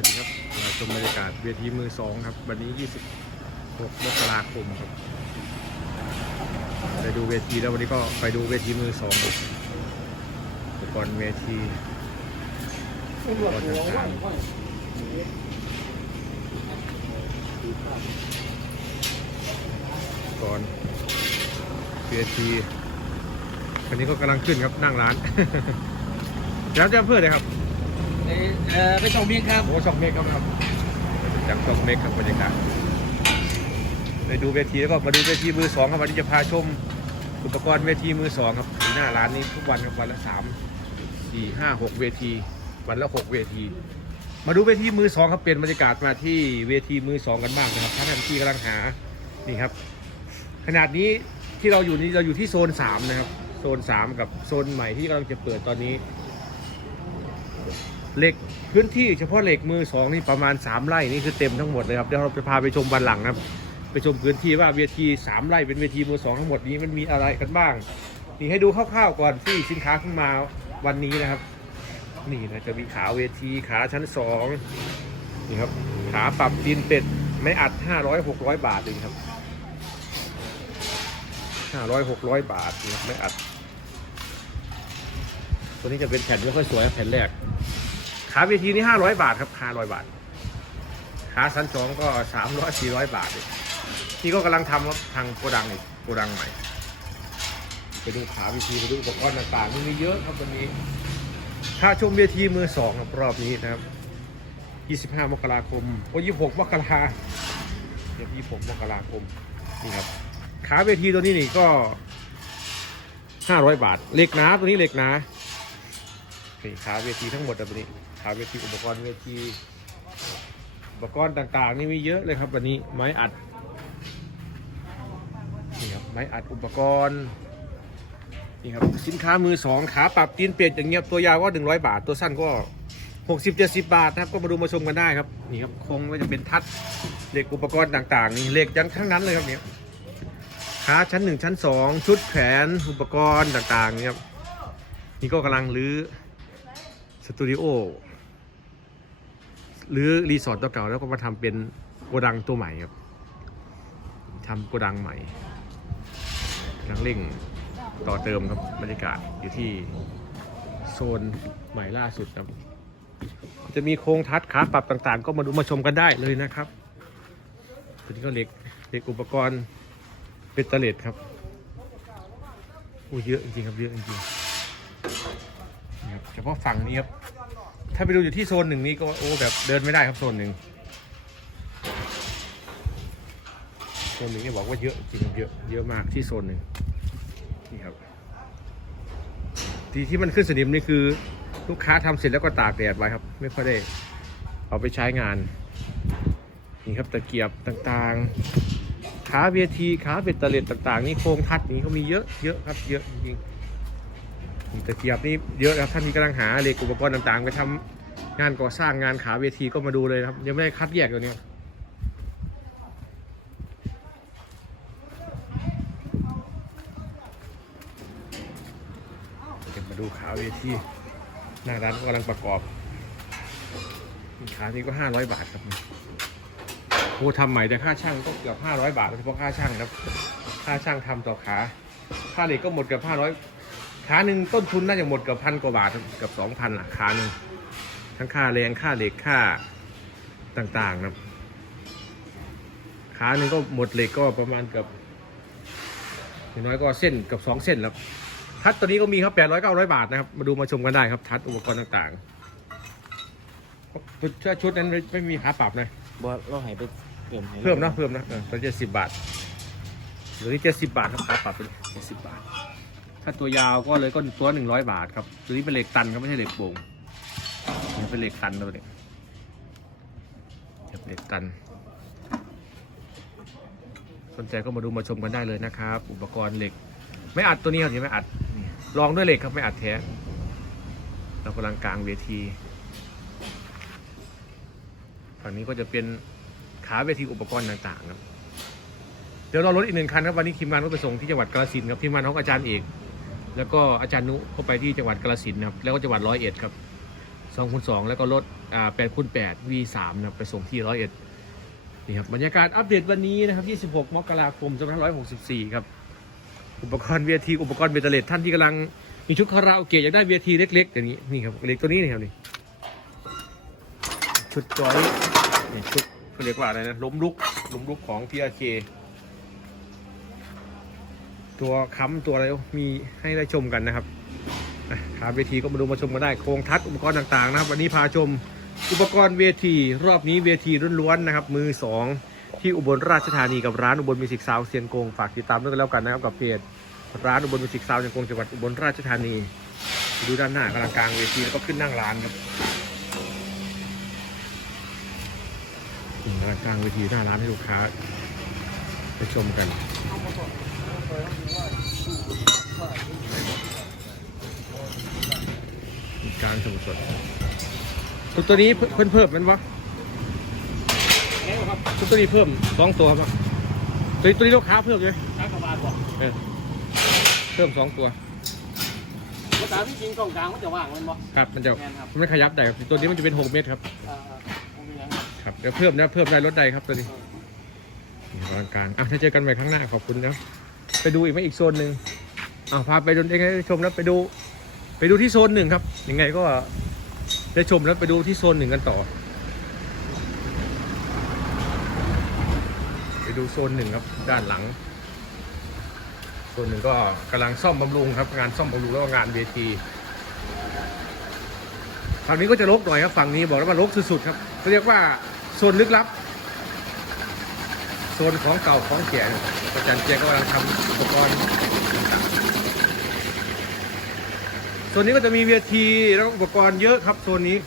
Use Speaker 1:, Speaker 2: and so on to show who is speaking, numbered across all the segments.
Speaker 1: วัสดีครับเราชมบรรยากาศเวทีมือสองครับ วันนี้ 26 มกราคมครับไปดูเวทีแล้ววันนี้ก็ไปดูเวทีมือสองอุปกรณ์เวทีอุปกรณ์ต่างๆกรณ์เวทีวันนี้ก็กำลังขึ้นครับนั่งร้าน แล้วจะเพื่อเลยครับ
Speaker 2: เอ่อเอ่อไปส่งเมียครับ
Speaker 1: โอ้สองเมกครับครับจากสองเมกครับบรรยากาศไปดูเวทีแล้วก็มาดูเวทีมือสองครับวันนี้จะพาชมอุปกรณ์เวทีมือสองครับที่หน้าร้านนี้ทุกวันครับวันละสามสี่ห้าหกเวที วันละหกเวที มาดูเวทีมือสองครับเปลี่ยนบรรยากาศมาที่เวทีมือสองกันบ้างนะครับท่านที่กำลังหานี่ครับ ขนาดนี้ที่เราอยู่นี้เราอยู่ที่โซนสามนะครับโซนสามกับโซนใหม่ที่กำลังจะเปิดตอนนี้ เหล็กพื้นที่เฉพาะเหล็กมือสองนี่ประมาณ 3ไร่นี่คือเต็มทั้งหมดเลยครับเดี๋ยวเราจะพาไปชมบันหลังนะครับ ไปชมพื้นที่ว่าเวที 3 ไร่เป็นเวทีมือสองทั้งหมดนี้มันมีอะไรกันบ้าง นี่ให้ดูคร่าวๆก่อนที่สินค้าขึ้นมาวันนี้นะครับ นี่นะจะมีขาเวทีขาชั้นสองนี่ครับขาปรับตีนเป็ดไม่อัด 500 600 บาทเองครับ500 600 บาทนี่ครับไม่อัด ตัวนี้จะเป็นแผ่นไม่ค่อยสวยแผ่นแรก ขาเวทีนี่ห้าร้อยบาทครับห้าร้อยบาท ขาสั้นสองก็สามร้อยสี่ร้อยบาทอีกนี่ก็กำลังทำครับทางโกดังอีกโกดังใหม่ ไปดูขาเวทีไปดูอุปกรณ์ต่างๆมันมีเยอะครับวันนี้ค่าชมเวทีมือสองรอบนี้นะครับ 25 มกราคมโอ้26 มกราเดี๋ยว26 มกราคมนี่ครับขาเวทีตัวนี้นี่ก็ 500 บาทเหล็กหนาตัวนี้เหล็กหนานี่ขาเวทีทั้งหมดแบบนี้าเวทีอุปกรณ์เวทีอุปกรณ์ต่างๆ นี่มีเยอะเลยครับวันนี้ไม้อัดนี่ครับไม้อัดอุปกรณ์นี่ครับสินค้ามือสองขาปรับตีนเปลี่ยนอย่างเงี้ยตัวยาวก็ 100 บาท ตัวสั้นก็60 70 บาทนะครับก็มาดูมาชมกันได้ครับนี่ครับคงก็จะเป็นทัดเหล็กอุปกรณ์ต่างๆนี่เหล็กยังทั้งนั้นเลยครับเนี่ยขาชั้นหนึ่งชั้นสองชุดแขนอุปกรณ์ต่างๆนี่ครับนี่ก็กำลังรื้อสตูดิโอ หรือรีสอร์ทตัวเก่าแล้วก็มาทำเป็นโกดังตัวใหม่ครับทำโกดังใหม่กำลังเร่งต่อเติมครับบรรยากาศอยู่ที่โซนใหม่ล่าสุดครับ จะมีโครงทัดขาปรับต่างๆ ก็มาดูมาชมกันได้เลยนะครับตัวนี้ก็เหล็กเหล็กอุปกรณ์เป็นตะเล็ดครับโอ้เยอะจริงๆครับเยอะจริงๆเฉพาะฝั่งนี้ครับ ถ้าไปดูอยู่ที่โซนหนึ่งนี้ก็โอ้แบบเดินไม่ได้ครับโซนหนึ่งโซนหนึ่งนี่บอกว่าเยอะจริงเยอะเยอะมากที่โซนหนึ่งนี่ครับที่ที่มันขึ้นสนิมนี่คือลูกค้าทำเสร็จแล้วก็ตากแดดไว้ครับ ไม่ค่อยได้เอาไปใช้งาน นี่ครับตะเกียบต่างๆขาเวทีขาเบ็ดตะเล็ดต่าง ๆ นี่โครงทัดนี่เขามีเยอะเยอะครับเยอะจริง ตะเกียบนี่เยอะนะครับท่านที่กำลังหาเหล็กอุปกรณ์ต่างๆ ไปทำงานก่อสร้างงานขาเวทีก็มาดูเลยครับ ยังไม่ได้คัดแยกตัวนี้เดี๋ยวมาดูขาเวทีหน้าร้านกำลังประกอบขานี้ก็500บาทครับโอ้ทำใหม่แต่ค่าช่างก็เกือบ500บาทเฉพาะค่าช่างครับ ค่าช่างทำต่อขา ค่าเหล็กก็หมดเกือบ500 ขาหนึ่งต้นทุนน่าจะหมดเกับพันกว่าบาทครับเกับสองพันละขาหนึ่งทั้งค่าแรงค่าเหล็กค่าต่างๆนะครับขาหนึ่งก็หมดเหล็กก็ประมาณเกับอย่างน้อยก็เส้นเกับสองเส้นแล้วทัดตัวนี้ก็มีครับแปดร้อยเก้าร้อยบาทนะครับ มาดูมาชมกันได้ครับ ทัดอุปกรณ์ต่างๆชุดชุดนั้นไม่ไม่มีขาปรับนะ
Speaker 2: บอเราให้ไปเพิ่มให้
Speaker 1: เพิ่มนะเพิ่มนะเออตัวเจ็ดสิบบาทหรือนี่เจ็ดสิบบาทครับขาปรับเป็นเจ็ดสิบบาท ถ้าตัวยาวก็เลยก็ตัวหนึ่งร้อยบาทครับ ตัวนี้เป็นเหล็กตันครับไม่ใช่เหล็กโป่งเป็นเหล็กตันตัวนี้เหล็กตัน สนใจก็มาดูมาชมกันได้เลยนะครับ อุปกรณ์เหล็ก ไม่อัดตัวนี้ครับที่ไม่อัด ลองด้วยเหล็กครับไม่อัดแท้ เรากำลังกลางเวที ฝั่งนี้ก็จะเป็นขาเวทีอุปกรณ์ต่างๆครับเดี๋ยวรอรถอีกหนึ่งคันครับวันนี้ทีมงานก็ไปส่งที่จังหวัดกาฬสินธุ์ครับทีมงานของอาจารย์เอก แล้วก็อาจารย์นุก็ไปที่จังหวัดกาฬสินธุ์ครับแล้วก็จังหวัดร้อยเอ็ดครับ2คูณ2แล้วก็รถอ่า8คูณ8 V3 นะครับไปส่งที่ร้อยเอ็ดนี่ครับบรรยากาศอัปเดตวันนี้นะครับ 26 มกราคม2564 ครับ อุปกรณ์เวทีอุปกรณ์เบตเตอร์เลทท่านที่กำลังมีชุดคาราโอเกะอยากได้เวทีเล็กๆอย่างนี้นี่ครับเล็กตัวนี้นี่ครับนี่ชุดจอยนี่ชุดเขาเรียกว่าอะไรนะล้มลุกล้มลุกของ PRK ตัวค้ำตัวอะไรมีให้ได้ชมกันนะครับอะขาเวทีก็มาดูมาชมกันได้โครงทัดอุปกรณ์ต่างๆนะครับวันนี้พาชมอุปกรณ์เวที รอบนี้เวทีล้วนๆนะครับ มือสองที่อุบลราชธานีกับร้านอุบลมิวสิกซาวเซียนโกงฝากติดตามด้วยกันแล้วกันนะครับกับเพจร้านอุบลมิวสิกซาวเซียนโกงจังหวัดอุบลราชธานีดูด้านหน้ากำลังกลางเวทีแล้วก็ขึ้นนั่งร้านครับกำลังกลางเวทีหน้าร้านให้ลูกค้าไปชมกัน การสมุดสดตัวตัวนี้เพิ่มเพิ่มมันวะตัวตัวนี้เพิ่มสองตัวครับตัวนี้ตัวนี้ลูกค้าเพิ่มเลย
Speaker 2: รักกบาลบอก
Speaker 1: เออเพิ่มสองตัว
Speaker 2: ภาษาที่จริงกองกลางมันจะว่างมันบอก
Speaker 1: ครับมันจะ
Speaker 2: แมนครับ
Speaker 1: มันไม่ขยับได้ครับตัวนี้มันจะเป็นหกเมตรครับ
Speaker 2: อ่าผมมีอย่าง
Speaker 1: ครับเดี๋ยวเพิ่มนะเพิ่มได้ลดได้ครับตัวนี้นี่กลางกลางอะถ้าเจอกันใหม่ครั้งหน้าขอบคุณนะ ไปดูอีกไหมอีกโซนหนึ่งอ่าพาไปดูเองให้ชมแล้วไปดู ไปดูที่โซนหนึ่งครับยังไงก็ได้ชมแล้วไปดูที่โซนหนึ่งกันต่อ ไปดูโซนหนึ่งครับ ด้านหลังโซนหนึ่งก็กำลังซ่อมบำรุงครับ งานซ่อมบำรุงแล้วก็งานเวทีฝั่งนี้ก็จะรกหน่อยครับฝั่งนี้บอกแล้วว่ารกสุดๆครับเขาเรียกว่าโซนลึกลับ ซนของเก่าของแก่อาจารย์เจียก็กำลังทำอุปกรณ์ต่างๆโซนนี้ก็จะมีเวทีแล้วอุปกรณ์เยอะครับโซนนี้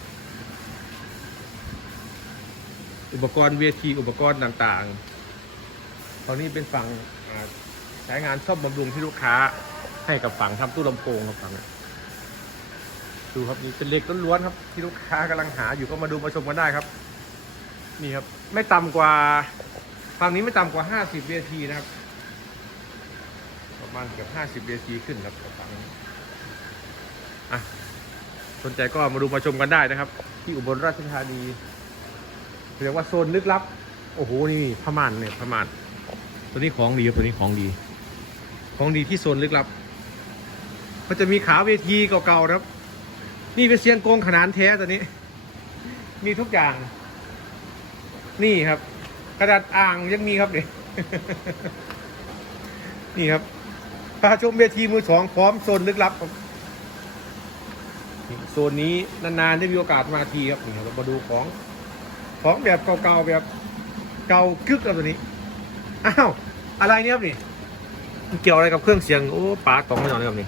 Speaker 1: อุปกรณ์เวทีอุปกรณ์ต่างๆตอนนี้เป็นฝั่งใช้งานซ่อมบำรุงที่ลูกค้าให้กับฝั่งทำตู้ลำโพงครับฝั่งดูครับนี่เป็นเหล็กล้วนๆครับ ที่ลูกค้ากำลังหาอยู่ก็มาดูมาชมกันได้ครับ นี่ครับ ไม่ต่ำกว่า ฝั่งนี้ไม่ต่ำกว่า 50 เวทีนะครับ ประมาณเกือบ50 เวทีขึ้นครับฝั่งนี้อะสนใจก็มาดูมาชมกันได้นะครับ ที่อุบลราชธานีเรียกว่าโซนลึกลับ โอ้โห นี่พม่านเนี่ยพม่านตัวนี้ของดีครับตัวนี้ของดี ของดีที่โซนลึกลับก็จะมีขาเวทีเก่าๆนะครับ นี่เป็นเซียนโกงขนานแท้ตัวนี้ มีทุกอย่าง นี่ครับ กระดาษอ่างยังมีครับเนี่ยนี่ครับพาชมเวทีมือสองพร้อมโซนลึกลับครับโซนนี้นานๆได้มีโอกาสมาทีครับนี่เรามาดูของ ของแบบเก่าๆแบบเก่ากึกแล้วตัวนี้ อ้าวอะไรเนี่ยครับนี่เกี่ยวอะไรกับเครื่องเสียงโอ้ปลากล่องไม่นอนเลยครับนี่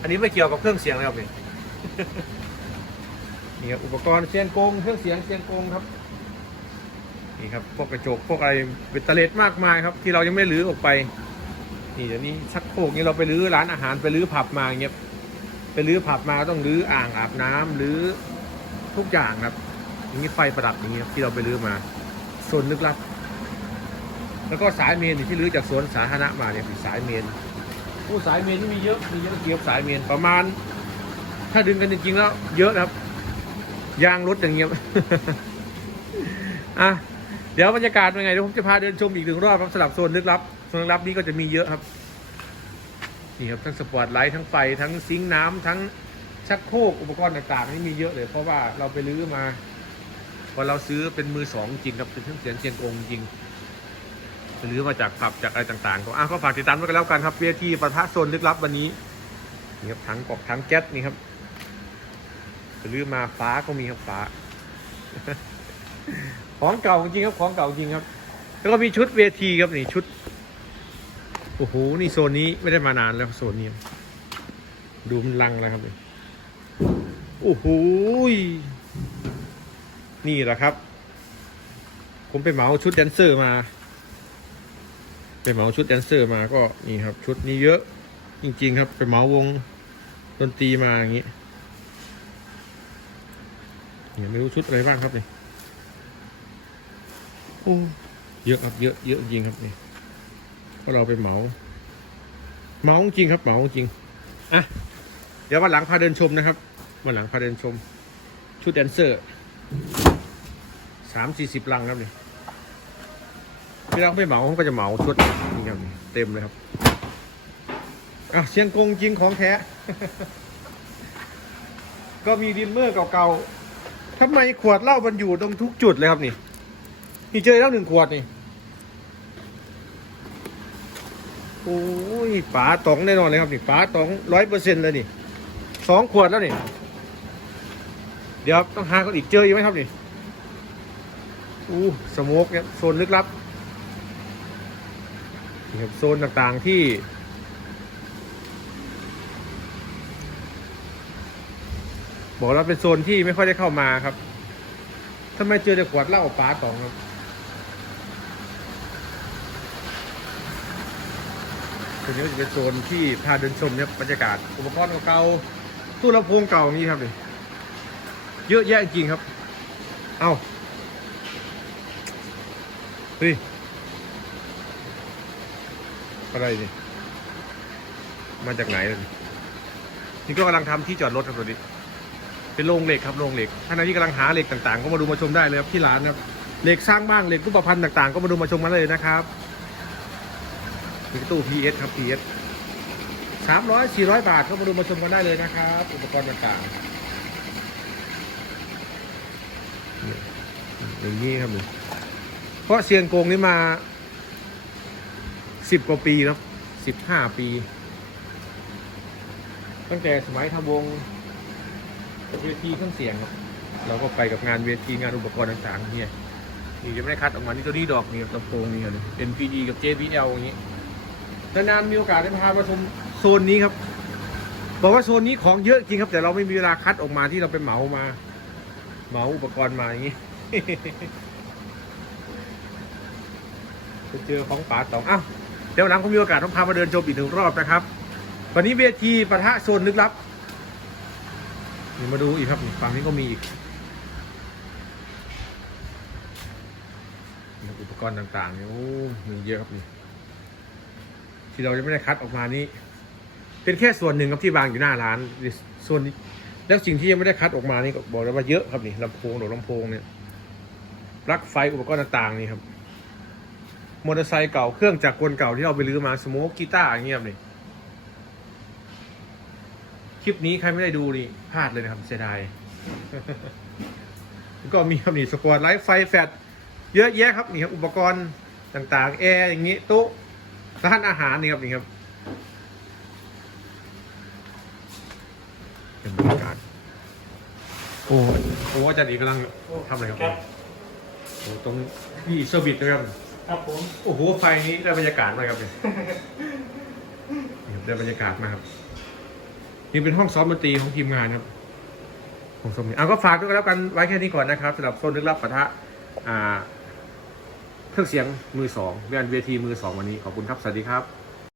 Speaker 1: อันนี้ไม่เกี่ยวกับเครื่องเสียงเลยครับนี่นี่ครับอุปกรณ์เสียงกงเครื่องเสียงเสียงกงครับ นี่ครับพวกกระจกพวกอะไรเป็นตะเลดมากมายครับ ที่เรายังไม่รื้อออกไปนี่เดี๋ยวนี้ชักโครกนี้เราไปรื้อร้านอาหารไปรื้อผับมาเงี้ยไปรื้อผับมาต้องรื้ออ่างอาบน้ำรื้อทุกอย่างครับอย่างนี้ไฟประดับอย่างนี้ครับที่เราไปรื้อมาโซนลึกลับ แล้วก็สายเมนที่รื้อจากสวนสาธารณะมาเนี่ยสายเมนโอ้สายเมนนี่มีเยอะมีเยอะเกี่ยวสายเมนประมาณ ถ้าดึงกันจริงๆแล้ว เยอะครับ ยางรถอย่างเงี้ยอะ เดี๋ยวบรรยากาศเป็นไงเดี๋ยวผมจะพาเดินชมอีกหนึ่งรอบครับสำหรับโซนลึกลับโซนลึกลับนี้ก็จะมีเยอะครับนี่ครับทั้งสปอร์ตไลท์ทั้งไฟทั้งซิงค์น้ำทั้งชักโครกอุปกรณ์ต่างๆนี่มีเยอะเลย เพราะว่าเราไปรื้อมาพอเราซื้อเป็นมือสองจริงครับเป็นเครื่องเสียงเชียงกงจริงไปรื้อมาจากผับจากอะไรต่างๆก็อะก็ฝากติดตามด้วยกันแล้วกันครับเวทีปะทะโซนลึกลับวันนี้นี่ครับถังกอกถังแก๊สนี่ครับไปรื้อมาฟ้าก็มีครับฟ้า ของเก่าจริงครับของเก่าจริงครับ แล้วก็มีชุดเวทีครับนี่ชุดโอ้โหนี่โซนนี้ไม่ได้มานานแล้วโซนนี้ดูมันลังแล้วครับนี่โอ้โหนี่แหละครับ ผมไปเหมาชุดแดนเซอร์มาไปเหมาชุดแดนเซอร์มาก็นี่ครับ ชุดนี้เยอะ จริง ๆ ครับ ไปเหมาวงดนตรีมาอย่างนี้เนี่ยไม่รู้ชุดอะไรบ้างครับเนี่โอ้เยอะครับเยอะเยอะจริงครับนี่ก็เราไปเหมา เหมาจริงครับเหมาจริงอะเดี๋ยววันหลังพาเดินชมนะครับวันหลังพาเดินชม ชุดแดนเซอร์สามสี่สิบลังครับนี่พี่รักไม่เหมาผมก็จะเหมาชุดนี่ครับเต็มเลยครับอะเชียงกงจริงของแท้ก็มีดิมเมอร์เก่าๆทำไมขวดเหล้ามันอยู่ตรงทุกจุดเลยครับนี่ นี่เจอแล้วหนึ่งขวดนี่ โอ้ยป๋าตองแน่นอนเลยครับนี่ป๋าตองร้อยเปอร์เซ็นต์เลยนี่สองขวดแล้วนี่ เดี๋ยวต้องหาคนอีกเจออีกไหมครับนี่อู้สโมกเนี่ยโซนลึกลับนี่ครับโซนต่างๆที่ บอกแล้วเป็นโซนที่ไม่ค่อยได้เข้ามาครับทำไมเจอแต่ขวดเหล้าป๋าตองครับ ตรงนี้ก็จะเป็นโซนที่พาเดินชมเนี่ยบรรยากาศอุปกรณ์เก่าๆตู้ลำโพงเก่านี้ครับนี่เยอะแยะจริงครับ เอาเฮ้ยอะไรนี่มาจากไหนเลยนี่ก็กำลังทำที่จอดรถครับตัวนี้เป็นโรงเหล็กครับโรงเหล็กท่านที่กำลังหาเหล็กต่างๆ ก็มาดูมาชมได้เลยครับที่ร้านครับเหล็กสร้างบ้างเหล็กรูปพันธ์ต่างๆ ก็มาดูมาชมกันเลยนะครับ มีตู้ PS ครับ PS สามร้อยสี่ร้อยบาทเข้ามาดูมาชมกันได้เลยนะครับ อุปกรณ์ต่างๆอย่างนี้ครับนี่เพราะเซียงโกงนี่มาสิบกว่าปีแล้วสิบห้าปี ตั้งแต่สมัยทำวงเวทีเครื่องเสียงครับเราก็ไปกับงานเวทีงานอุปกรณ์ต่างๆเนี่ยนี่จะไม่ได้คัดออกมานี่ตัวนี้ดอกนี่ครับลำโพงนี่ครับ NPD กับ JBL อย่างนี้ นานๆมีโอกาสได้พามาชมโซนนี้ครับ บอกว่าโซนนี้ของเยอะจริงครับ แต่เราไม่มีเวลาคัดออกมาที่เราไปเหมามา เหมาอุปกรณ์มาอย่างนี้ไปเจอของป๋าตองอ้าวเดี๋ยวหลังผมมีโอกาสต้องพามาเดินชมอีกหนึ่งรอบนะครับ วันนี้เวทีปะทะโซนลึกลับนี่มาดูอีกครับฝั่งนี้ก็มีอีกอุปกรณ์ต่างๆเนี่ยโอ้มีเยอะครับนี่ ที่เรายังไม่ได้คัดออกมานี้ เป็นแค่ส่วนหนึ่งครับที่วางอยู่หน้าร้าน ส่วนแล้วสิ่งที่ยังไม่ได้คัดออกมานี่ก็บอกแล้วว่าเยอะครับนี่ลำโพงหรือลำโพงเนี่ยปลั๊กไฟอุปกรณ์ต่างๆนี่ครับมอเตอร์ไซค์เก่าเครื่องจักรกลเก่าที่เราไปรื้อมาสโมกกีตาร์อย่างเงี้ยครับนี่คลิปนี้ใครไม่ได้ดูนี่พลาดเลยนะครับเสียดายก็มีครับนี่สปอร์ตไลท์ไฟแฟลชเยอะแยะครับนี่ครับอุปกรณ์ต่างๆ แอร์อย่างงี้โต๊ะ ร้านอาหารนี่ครับนี่ครับเป็นบรรยากาศโอ้โหอาจารย์เอกกำลังทำอะไรครับโอ้ตรงที่เซอร์วิสนะครับ
Speaker 2: ครับผม
Speaker 1: โอ้โหไฟนี้ได้บรรยากาศมากครับเนี่ยนี่ครับได้บรรยากาศมากครับนี่เป็นห้องซ้อมดนตรีของทีมงานครับห้องซ้อมดนตรีเอาก็ฝากด้วยกันแล้วกันไว้แค่นี้ก่อนนะครับสำหรับโซนลึกลับปะทะอ่า เครื่องเสียงมือสองเวียนเวทีมือสองวันนี้ขอบคุณครับ สวัสดีครับ